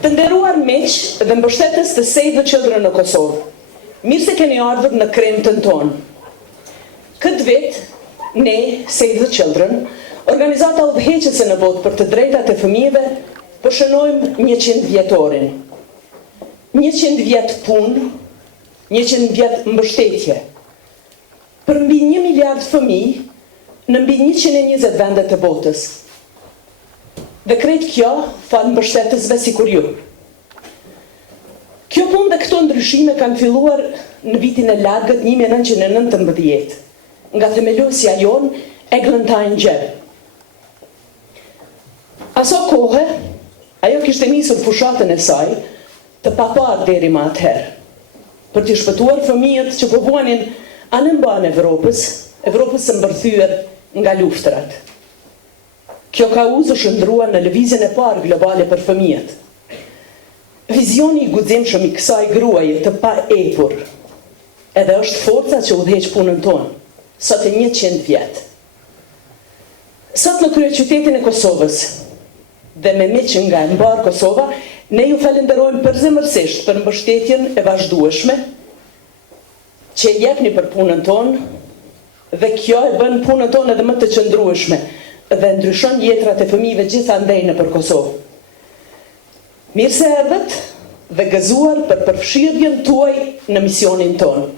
Të nderuar miq dhe mbështetës të Save the Children në Kosovë, mirë se keni ardhur në kremtën tonë. Këtë vit, ne, Save the Children, organizata udhëheqëse në botë për të drejtat e fëmijëve, po shënojmë 100 vjetorin. 100 vjet punë, 100 vjet mbështetje. Për mbi 1 miliard fëmijë në mbi 120 vendet të botës. Dhe krejt kjo falë mbështetësve si kur ju. Kjo punë dhe këto ndryshime kanë filluar në vitin e largët 1919, nga themeluesja jon Eglantine Jebb. Aso kohë, ajo kishte nisur fushatën e saj të papar deri më atëherë, për të shpëtuar fëmijët që po vuanin anë mban Evropës së mbërthyer nga luftrat. Kjo kauzë shndrua në lëvizjen e parë globale për fëmijët. Vizioni i guximshëm i kësaj gruaje të pa epur, edhe është forca që udhëheq punën tonë, sot e 100 vjet. Sot në kryeqytetin e Kosovës, dhe me miq nga e mbar Kosova, ne ju falenderojmë përzemërsisht për mbështetjen e vazhdueshme që e jepni për punën tonë, dhe kjo e bën punën tonë edhe më të qëndrueshme dhe ndryshon jetrat e fëmijëve gjithandej nëpër Kosovë. Mirë se erdhët dhe gëzuar për përfshirjen tuaj në misionin tonë.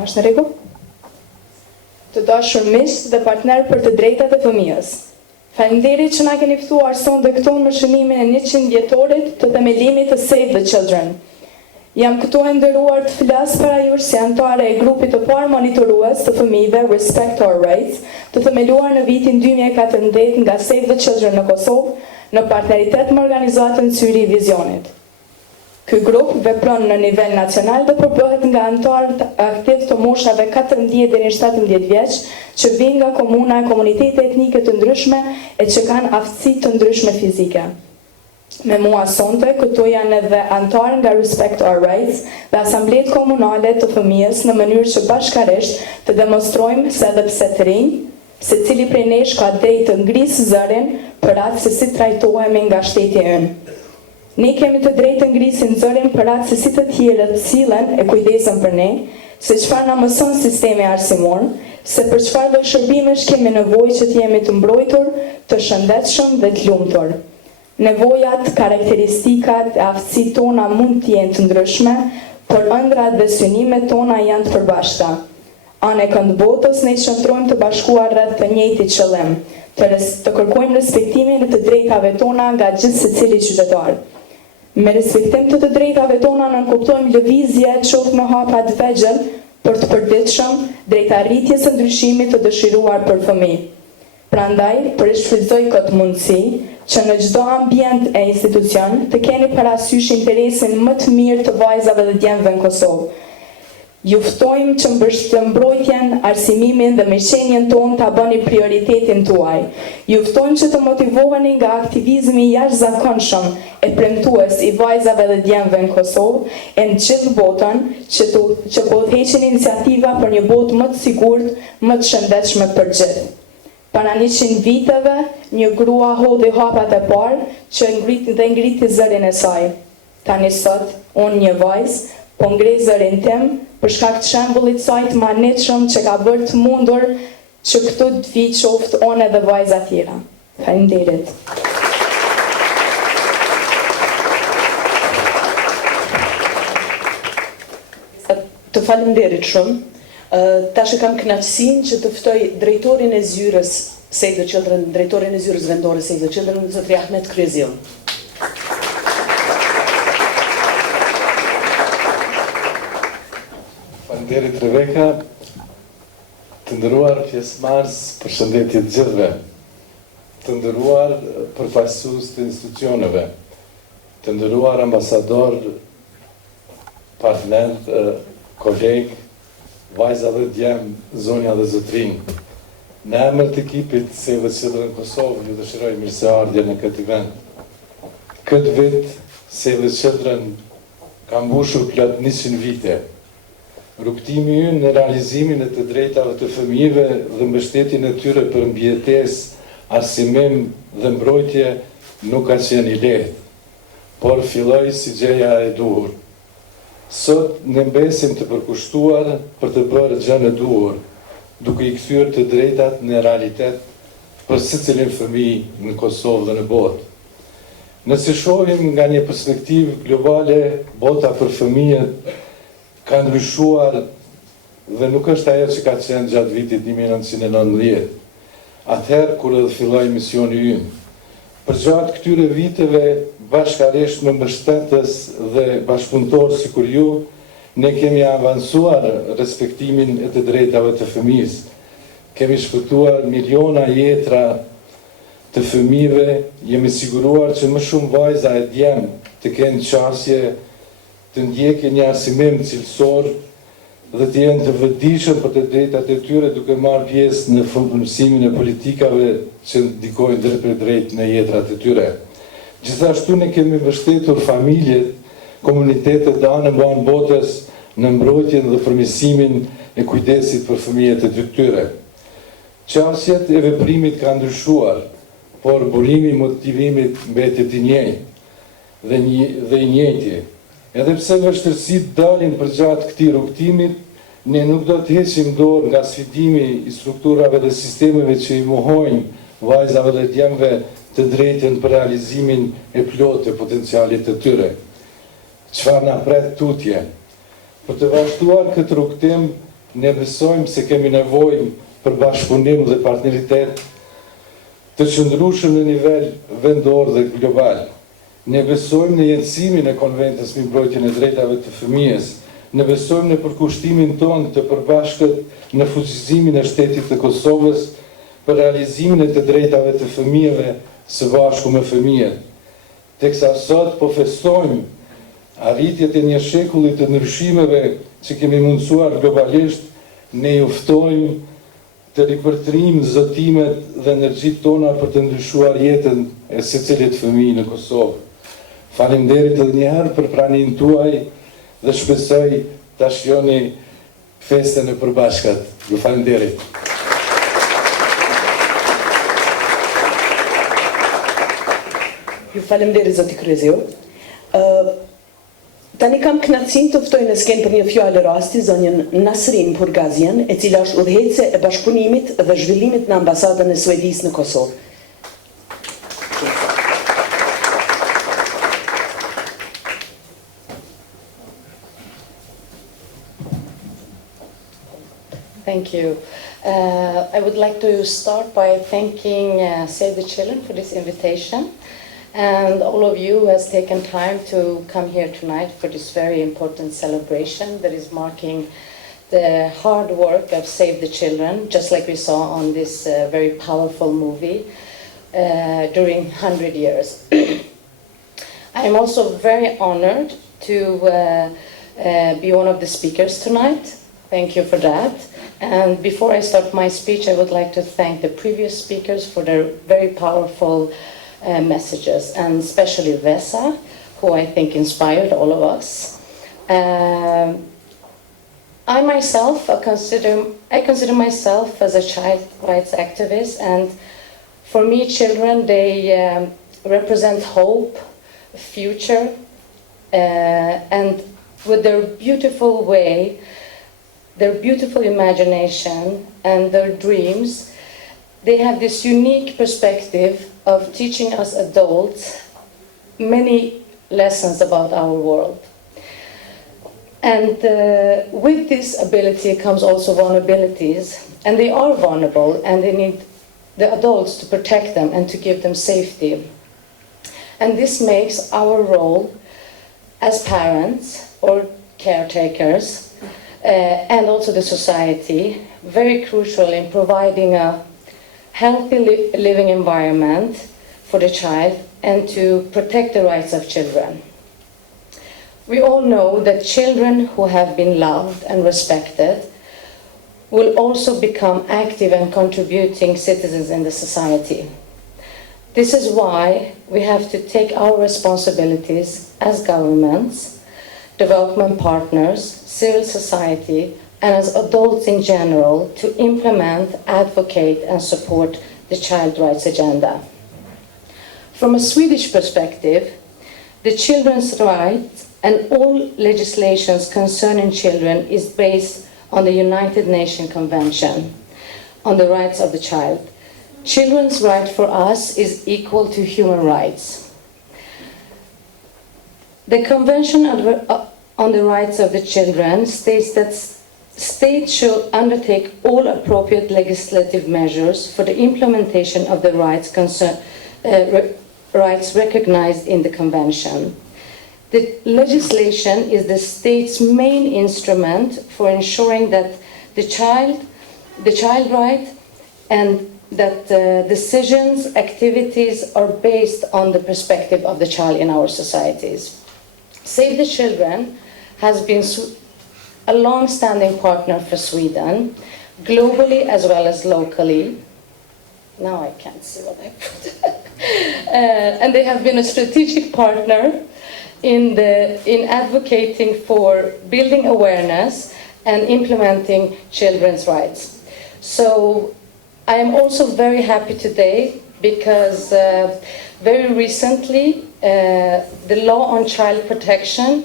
Është në rregull? Të dashur miq dhe partner për të drejtat e fëmijës. Faleminderit që na keni ftuar sonte këtu në shënimin e 100 vjetorit të themelimit të Save the Children. Jam këtu e nderuar të flas para jush si anëtare e grupit të parë monitorues të fëmijëve Respect Our Rights, të themeluar në vitin 2014 nga Save the Children në Kosovë, në partneritet me organizatën Syri i Vizionit. Ky grup vepron në nivel nacional dhe përbëhet nga anëtarë aktiv të moshave 14 deri në 17 vjeç, që vijnë nga komuna e komunitete etnike të ndryshme e që kanë aftësi të ndryshme fizike. Me mua sonte, këtu janë edhe anëtarë nga Respect Our Rights dhe asamblet komunale të fëmijës në mënyrë që bashkarisht të demonstrojmë se edhe pse të rinj, se cili prej nesh ka drejt të ngrisë zërin për atë se si trajtohemi nga shteti ynë. Ne kemi të drejtë të ngrisim zërin për atë se si të tjerët sillen e kujdesen për ne, se çfarë na mëson sistemi arsimor, se për çfarë lloj shërbimesh kemi nevojë që të jemi të mbrojtur, të shëndetshëm dhe të lumtur. Nevojat, karakteristikat e aftësitë tona mund të jenë të ndryshme, por ëndrat dhe synimet tona janë të përbashkëta. Anë e këndbotës ne qëndrojmë të bashkuar rreth të njëjtit qëllim, të kërkojmë respektimin e të drejtave tona nga gjithë secili qytetar. Me respektim të të drejtave tona nënkuptojmë lëvizje qoftë në hapa të vegjël për të përditshëm drejt arritjes së ndryshimit të dëshiruar për fëmijë. Prandaj, përshfrytëzoj këtë mundësi që në çdo ambient e institucion të keni parasysh interesin më të mirë të vajzave dhe djemve në Kosovë. Ju ftojmë që të mbrojtjen, arsimimin dhe mirëqenien tonë ta bëni prioritetin tuaj. Ju ftojmë që të motivoheni nga aktivizmi jashtëzakonshëm e premtues i vajzave dhe djemve në Kosovë e në gjithë botën që po udhëheqin iniciativa për një botë më të sigurt, më të shëndetshme për gjithë. Para 100 viteve, një grua hodhi hapat e parë që ngriti zërin e saj. Tani sot, unë një vajzë, po ngrej zërin tim për shkak të shembullit saj të manitshëm që ka bërë të mundur që këtu të vi qoftë unë edhe vajza tjera. Faleminderit. Të faleminderit shumë. Tash kam kënaqësinë që të ftoj drejtorin e zyrës Save the Children, drejtorin e zyrës vendore Save the Children, zotri Ahmet Kryezil. Faleminderit Rebeka, të nderuar pjesëmarrës, përshëndetje të gjithëve, të nderuar përfaqësues të institucioneve, të nderuar ambasador, partner, koleg, vajza dhe djem, zonja dhe zotrin. Në emër të ekipit Save the Children Kosovë, ju dëshiroj mirëseardhje në këtë event. Këtë vit, Save the Children ka mbushur plot 100 vite. Rrugtimi ynë në realizimin e të drejtave të fëmijëve dhe mbështetjen e tyre për mbijetesë, arsimim dhe mbrojtje nuk ka qenë i lehtë, por filloi si gjëja e duhur. Sot ne mbesim të përkushtuar për të bërë gjën e duhur, duke i kthyer të drejtat në realitet për secilin fëmijë në Kosovë dhe në botë. Nëse shohim nga një perspektivë globale, bota për fëmijët ka ndryshuar dhe nuk është ajo që ka qenë gjatë vitit 1919, atëherë kur edhe filloi misioni ynë. Për gjatë këtyre viteve, bashkarisht me mbështetës dhe bashkëpunëtorë sikur ju, ne kemi avancuar respektimin e të drejtave të fëmijës. Kemi shpëtuar miliona jetra të fëmijëve, jemi siguruar që më shumë vajza e djem të kenë qasje, të ndjekin një arsimim cilësor dhe të jenë të vëdijshëm për të drejtat e tyre duke marrë pjesë në mësimin e politikave që ndikojnë drejt për drejt në jetrat e tyre. Gjithashtu ne kemi mbështetur familjet, komunitetet dhe anë mban botës në mbrojtjen dhe përmirësimin e kujdesit për fëmijët e tyre. Qasjet e veprimit ka ndryshuar, por burimi i motivimit mbetet i njëjtë dhe i njëjti. Edhe pse vështirësitë dalin përgjatë këtij rrugtimit, ne nuk do të heqim dorë nga sfidimi i strukturave dhe sistemeve që i mohojnë vajzave dhe djemve të drejtën për realizimin e plotë të potencialit të tyre. Çfarë na pret tutje? Për të vazhduar këtë rrugtim, ne besojmë se kemi nevojë për bashkëpunim dhe partneritet të qëndrueshëm në nivel vendor dhe global. Ne besojmë në jetësimin e Konventës mbi mbrojtjen e drejtave të fëmijës. Ne besojmë në përkushtimin tonë të përbashkët në fuqizimin e shtetit të Kosovës për realizimin e të drejtave të fëmijëve së bashku me fëmijët. Teksa sot po festojmë arritjet e një shekulli të ndryshimeve që kemi mundësuar globalisht, ne ju ftojmë të ripërtrim zotimet dhe energjitë tona për të ndryshuar jetën e secilit fëmijë në Kosovë. Faleminderit edhe një herë për praninë tuaj dhe shpresoj ta shijoni festën e përbashkët. Ju faleminderit. Ju faleminderit zoti Kryesiu. Tani kam kënaqësinë të ftoj në skenë për një fjalë rasti zonjën Nasrin Purgazian, e cila është udhëheqëse e bashkëpunimit dhe zhvillimit në ambasadën e Suedisë në Kosovë. Thank you. I would like to start by thanking Save the Children for this invitation, and all of you who has taken time to come here tonight for this very important celebration that is marking the hard work of Save the Children, just like we saw on this very powerful movie during 100 years. I am also very honored to be one of the speakers tonight. Thank you for that. And before I start my speech, I would like to thank the previous speakers for their very powerful messages, and especially Vesa, who I think inspired all of us. I consider myself as a child rights activist, and for me, children, they represent hope, future, and with their beautiful way, their beautiful imagination and their dreams, they have this unique perspective of teaching us adults many lessons about our world. And with this ability comes also vulnerabilities, and they are vulnerable, and they need the adults to protect them and to give them safety. And this makes our role as parents or caretakers and also the society very crucial in providing a healthy living environment for the child and to protect the rights of children. We all know that children who have been loved and respected will also become active and contributing citizens in the society. This is why we have to take our responsibilities as governments, development partners, civil society, and as adults in general to implement, advocate, and support the child rights agenda. From a Swedish perspective, the children's rights and all legislations concerning children is based on the United Nations Convention on the Rights of the Child. Children's right for us is equal to human rights. The Convention on the Rights of the Children states that states shall undertake all appropriate legislative measures for the implementation of the rights recognized in the Convention. The legislation is the state's main instrument for ensuring that the child right, and that decisions, activities are based on the perspective of the child in our societies. Save the Children has been a long-standing partner for Sweden, globally as well as locally. Now I can't see what I put. And they have been a strategic partner in advocating for building awareness and implementing children's rights. So I am also very happy today because very recently the law on child protection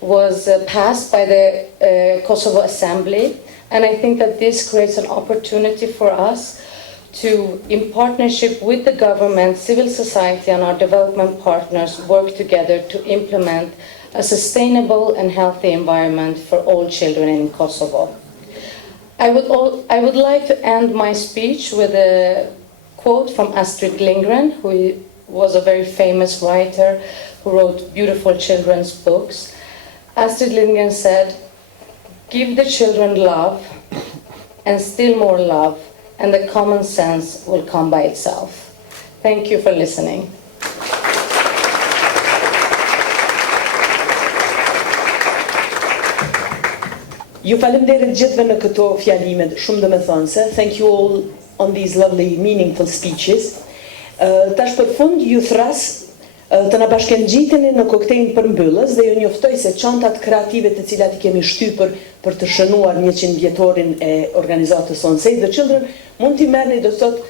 was passed by the Kosovo Assembly, and I think that this creates an opportunity for us to, in partnership with the government, civil society, and our development partners, work together to implement a sustainable and healthy environment for all children in Kosovo. I would like to end my speech with a quote from Astrid Lindgren, who was a very famous writer who wrote beautiful children's books. Astrid Lindgren said, "Give the children love, and still more love, and the common sense will come by itself." Thank you for listening. Ju falemnderit gjithve në këto fjalimet shumë domethënëse. Thank you all on these lovely, meaningful speeches. Tash për fund ju thras të na bashkëngjiteni në koktejlin përmbyllës dhe ju njoftoj se çantat kreative të cilat i kemi shtypur për të shënuar 100 vjetorin e organizatës sonë Save the Children mund t'i merrni do të thotë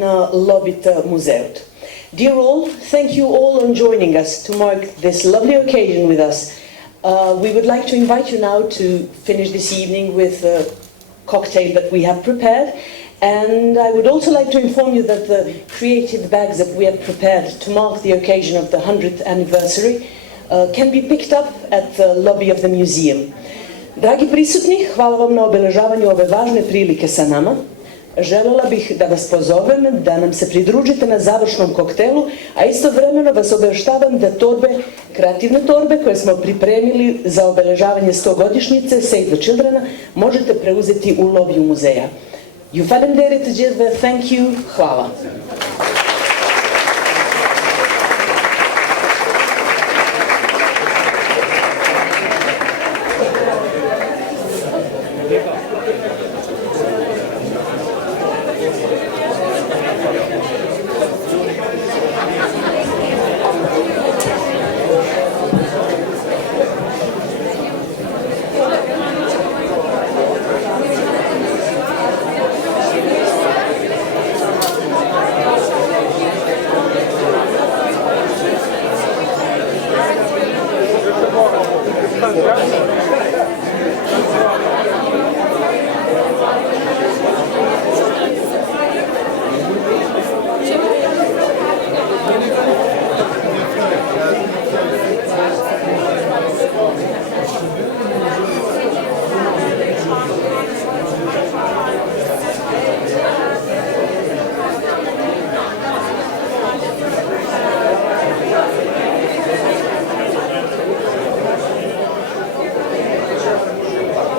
në lobby të muzeut. Dear all, thank you all on joining us to mark this lovely occasion with us. We would like to invite you now to finish this evening with a cocktail that we have prepared. And I would also like to inform you that the creative bags that we have prepared to mark the occasion of the 100th anniversary can be picked up at the lobby of the museum. Dragi prisutni, hvala vam na obeležavanju ove važne prilike sa nama. Želela bih da vas pozovem da nam se pridružite na završnom koktelu, a istovremeno vas obavještavam da kreativne torbe koje smo pripremili za obeležavanje 100-godišnjice Save the Childrena možete preuzeti u lobiju muzeja. Ju falemnderit të gjithëve, thank you, hvala. Gracias.